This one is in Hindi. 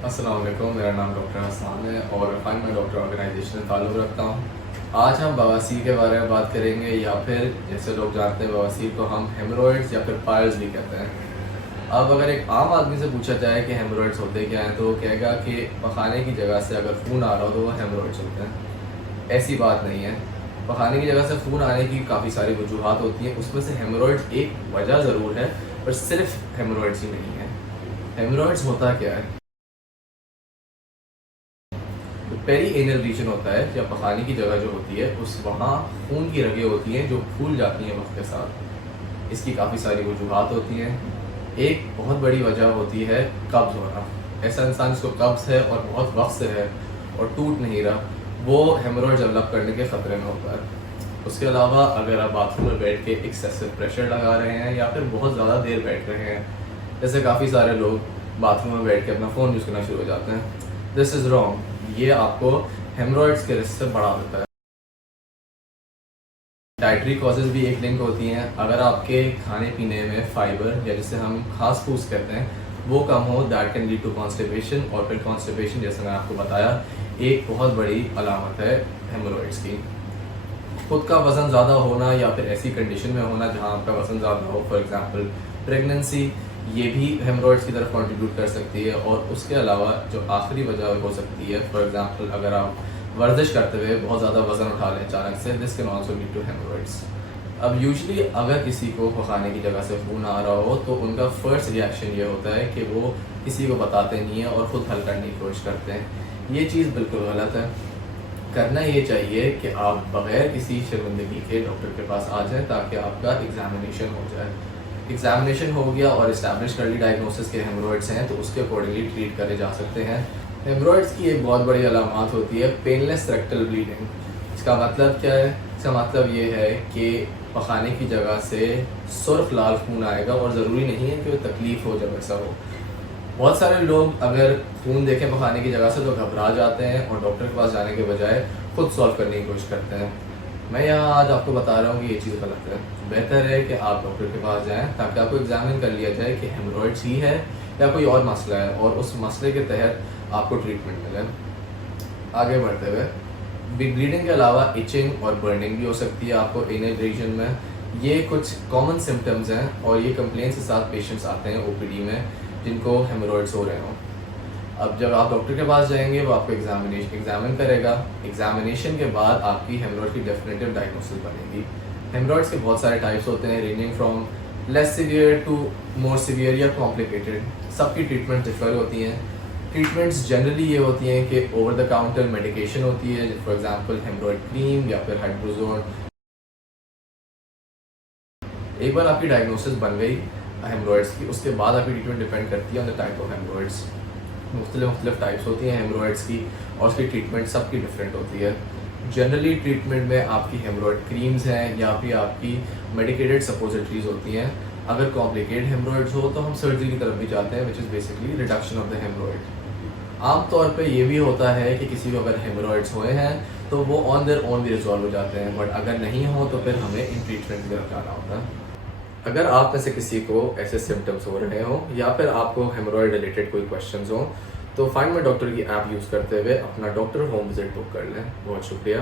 अस्सलाम वालेकुम, मेरा नाम डॉक्टर हसन है और फाइंड माई डॉक्टर ऑर्गेनाइजेशन में ताल्लुक़ रखता हूँ। आज हम बवासीर के बारे में बात करेंगे, या फिर जैसे लोग जानते हैं बवासीर को हम हेमरोइड्स या फिर पाइल्स भी कहते हैं। अब अगर एक आम आदमी से पूछा जाए कि हेमरोइड्स होते क्या हैं, तो वो कहेगा कि पखाने की जगह से अगर खून आ रहा हो तो वो हेमरोइड्स होते हैं। ऐसी बात नहीं है। पखाने की जगह से खून आने की काफ़ी सारी वजूहत होती हैं, उसमें से हेमरोइड्स एक वजह ज़रूर है, पर सिर्फ हेमरोइड्स ही नहीं है। हेमरोइड्स होता क्या है? पेरी एनल रीजन होता है, या पखाने की जगह जो होती है उस वहाँ खून की रगें होती हैं जो फूल जाती हैं वक्त के साथ। इसकी काफ़ी सारी वजूहत होती हैं। एक बहुत बड़ी वजह होती है कब्ज़ होना। ऐसा इंसान जिसको कब्ज़ है और बहुत वक्त से है और टूट नहीं रहा, वो हेमरोइड डेवलप करने के ख़तरे में होता है। उसके अलावा अगर आप बाथरूम में बैठ के एक्सेसिव प्रेशर लगा रहे हैं या फिर बहुत ज़्यादा देर बैठ रहे हैं, जैसे काफ़ी सारे लोग बाथरूम में बैठ के अपना फ़ोन यूज़ करना शुरू हो जाते हैं, दिस इज़ रॉन्ग। ये आपको हेमरोइड्स के रिस्क से बढ़ा देता है। डाइटरी कॉजेज भी एक लिंक होती हैं। अगर आपके खाने पीने में फाइबर, या जिसे हम घास फूस कहते हैं, वो कम हो, that can lead to constipation. और फिर कॉन्स्टिपेशन, जैसे मैं आपको बताया, एक बहुत बड़ी अलामत है हेमरोइड्स की। खुद का वज़न ज़्यादा होना या फिर ऐसी कंडीशन में होना जहाँ आपका वज़न ज़्यादा हो, फॉर एग्जांपल प्रेगनेंसी, ये भी हेमरोइड्स की तरफ कंट्रीब्यूट कर सकती है। और उसके अलावा जो आखिरी वजह हो सकती है, फॉर एग्जांपल अगर आप वर्जिश करते हुए बहुत ज़्यादा वज़न उठा लें अचानक से, this can also lead to hemorrhoids. अब यूजुअली अगर किसी को पखाने की जगह से खून आ रहा हो तो उनका फर्स्ट रिएक्शन ये होता है कि वो किसी को बताते नहीं है और ख़ुद हल करने की कोशिश करते हैं। ये चीज़ बिल्कुल गलत है। करना ये चाहिए कि आप बग़ैर किसी शर्मिंदगी के डॉक्टर के पास आ जाएं, ताकि आपका एग्जामिनेशन हो जाए। एग्जामिनेशन हो गया और इस्टेब्लिश कर ली डायग्नोसिस के हेमरोइड्स हैं, तो उसके अकॉर्डिंगली ट्रीट करे जा सकते हैं। हेमरोइड्स की एक बहुत बड़ी अलामत होती है पेनलेस रेक्टल ब्लीडिंग। इसका मतलब क्या है? इसका मतलब ये है कि पखाने की जगह से सुर्ख लाल खून आएगा, और ज़रूरी नहीं है कि वो तकलीफ़ हो जब ऐसा हो। बहुत सारे लोग अगर खून देखें पखाने की जगह से तो घबरा जाते हैं और डॉक्टर के पास जाने के बजाय खुद सॉल्व करने की कोशिश करते हैं। मैं यहाँ आज आपको बता रहा हूँ कि ये चीज़ गलत है। बेहतर है कि आप डॉक्टर के पास जाएं, ताकि आपको एग्जामिन कर लिया जाए कि हेमरोइड्स ही है या कोई और मसला है, और उस मसले के तहत आपको ट्रीटमेंट मिले। आगे बढ़ते हुए, ब्लीडिंग के अलावा इचिंग और बर्निंग भी हो सकती है आपको एनल रीजन में। ये कुछ कॉमन सिम्टम्स हैं, और ये कंप्लेंट्स के साथ पेशेंट्स आते हैं ओपीडी में जिनको हेमरोइड्स हो रहे हों। अब जब आप डॉक्टर के पास जाएंगे, वो आपको एग्जामिन करेगा। एग्जामिनेशन के बाद आपकी हेमरोइड की डेफिनेटिव डायग्नोसिस बनेगी। हेमरोइड्स के बहुत सारे टाइप्स होते हैं, ranging from less severe to more severe या कॉम्प्लिकेटेड। सबकी ट्रीटमेंट डिफर होती हैं। ट्रीटमेंट्स जनरली ये होती हैं कि ओवर द काउंटर मेडिकेशन होती है, फॉर एग्जांपल हेमरोइड क्रीम या फिर हाइड्रोजोन। एक बार आपकी डायग्नोसिस बन गई हेमरोइड्स की, उसके बाद आपकी ट्रीटमेंट डिपेंड करती है on the type of haemorrhoids. मुख्तलिफ टाइप्स होती हैं हेमरोइड्स की, और उसकी ट्रीटमेंट सबकी डिफरेंट होती है। जनरली ट्रीटमेंट में आपकी हेमरोइड क्रीम्स हैं या फिर आपकी मेडिकेटेड सपोजिटरीज होती हैं। अगर कॉम्प्लिकेटेड हेमरोइड्स हो तो हम सर्जरी की तरफ भी जाते हैं, which is basically reduction of the haemorrhoid. आमतौर पे ये भी होता है कि किसी को अगर हेमरोइड्स हुए हैं तो वो ऑन देयर ओन भी रिजॉल्व हो जाते हैं, बट अगर नहीं हो तो फिर हमें इन ट्रीटमेंट की तरफ जाना होता है। अगर आप में से किसी को ऐसे सिम्टम्स हो रहे हो या फिर आपको हेमरोइड रिलेटेड कोई क्वेश्चंस हो, तो फाइंड माई डॉक्टर की ऐप यूज़ करते हुए अपना डॉक्टर होम विजिट बुक कर लें। बहुत शुक्रिया।